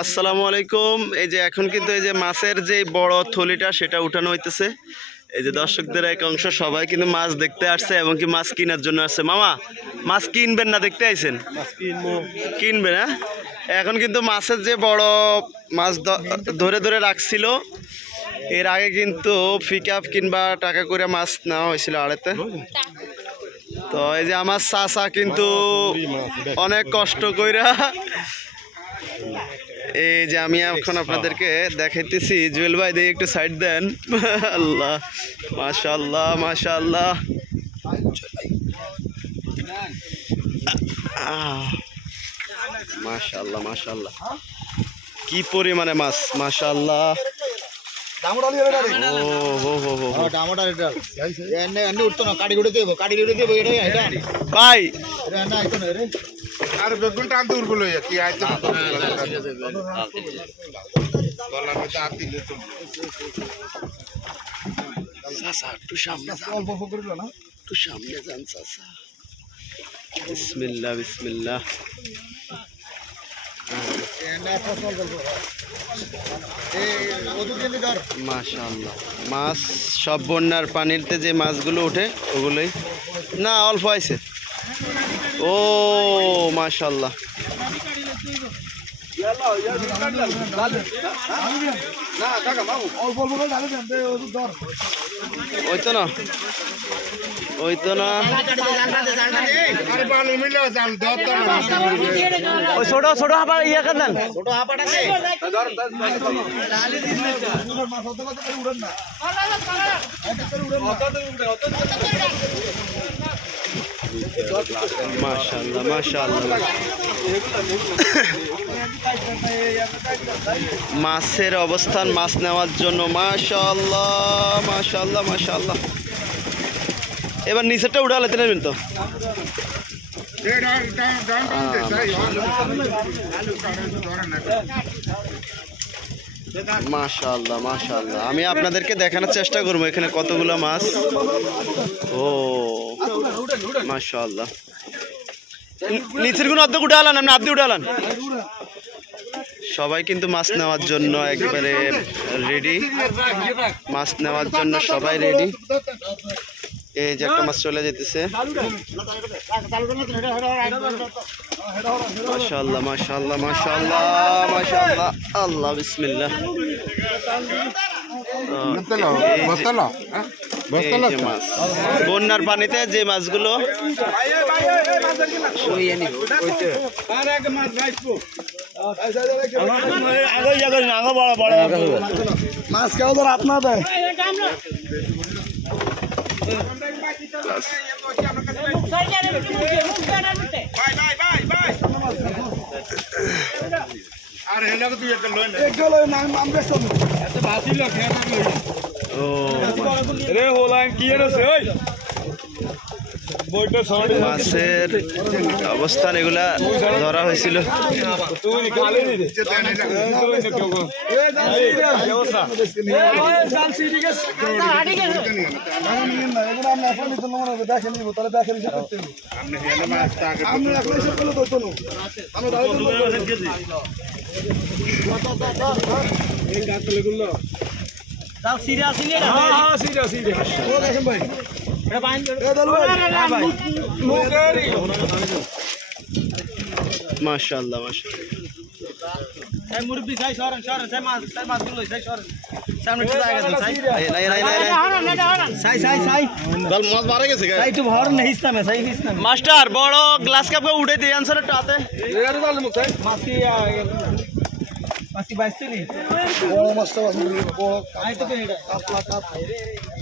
আসসালামু আলাইকুম এই যে এখন কিন্তু এই যে মাছের যে বড় থলিটা সেটা উঠানো হইতেছে। এই যে দর্শকদের এক অংশ সবাই কিন্তু মাছ দেখতে আসছে এবং কি মাছ কেনার জন্য আসছে। মামা মাছ কিনবেন না দেখতে আইছেন? কিনবেন হ্যাঁ? এখন কিন্তু মাছের যে বড় মাছ ধরে ধরে রাখছিল এর আগে কিন্তু পিক আপ কিংবা টাকা করে মাছ নেওয়া হয়েছিল আড়েতে তো এই যে আমার চাচা কিন্তু অনেক কষ্ট কইরা এই যে আমি এখন আপনাদেরকে দেখাইতেছি জুয়েল ভাই দিয়ে একটু সাইড দেন আল্লাহ মাশাল্লাহ মাশাল্লাহ মাশাল্লাহ মাশাল্লাহ কি পরিমাণে মাছ মাশাল্লাহ ভাই আর বেগুনটা আনতে উঠবো কি মাছ সব বন্যার পানিতে যে মাছগুলো ওঠে ওগুলোই। না অল্প আছে ও তো না। ওই তো না ছোট ছোট হাবা ইয়ে করে ছোট হাপাট মাশাআল্লাহ মাশাআল্লাহ। মাছের অবস্থান, মাছ নেওয়ার জন্য। মাশাআল্লাহ মাশাআল্লাহ মাশাআল্লাহ। এবার নিচেরটা আলাতে নেবেন তো? মাশাআল্লাহ মাশাআল্লাহ। আমি আপনাদেরকে দেখানোর চেষ্টা করব, এখানে কতগুলো মাছ। ও মাশাআল্লাহ। নিচেরগুলো অর্ধেক উঠে আলান, আপনি আর্ধেক উঠে আলান। সবাই কিন্তু মাছ নেওয়ার জন্য একবারে রেডি মাছ নেওয়ার জন্য সবাই রেডি এই যে একটা মাছ চলে যেতেছে। মাশাআল্লাহ মাশাআল্লাহ মাশাআল্লাহ মাশাআল্লাহ। আল্লাহ, বিসমিল্লাহ। বন্যার পানিতে যে মাছগুলো মাছ কেউ ধর আপনার দেয়। আর হেলে তুই একটা লই না। এগুলো নাম নাম বেসন এত মাছের অবস্থান এগুলা লই। ও। রে আপনি কি এর আছে হবে দেখেন নিব তাহলে দেখেন হিসাব করতে হবে আপনি হেলে মাছটা আগে আপনি এখন হিসাব করলে তো হতো না আমরা দাঁড়িয়ে ও ভাই। নাই। মাস্টার বড় গ্লাস কাপ উঠে দিয়ে আনসার মাছটা কাপ চারটা মাছ আমরা আলাদা তারা দেননি নি বড় নিলে বড় আরে আরে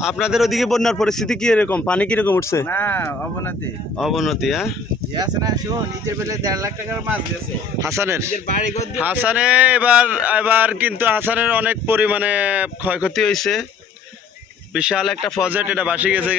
আপনাদের ওদিকে বন্যার পরিস্থিতি কি এরকম? পানি কীরকম উঠছে? না অবনতি। অবনতি হ্যাঁ? হাসানের? হাসানে এবার এবার কিন্তু হাসানের অনেক পরিমাণে ক্ষয়ক্ষতি হয়েছে বিশাল একটা ফজেট এটা বাসি গেছে।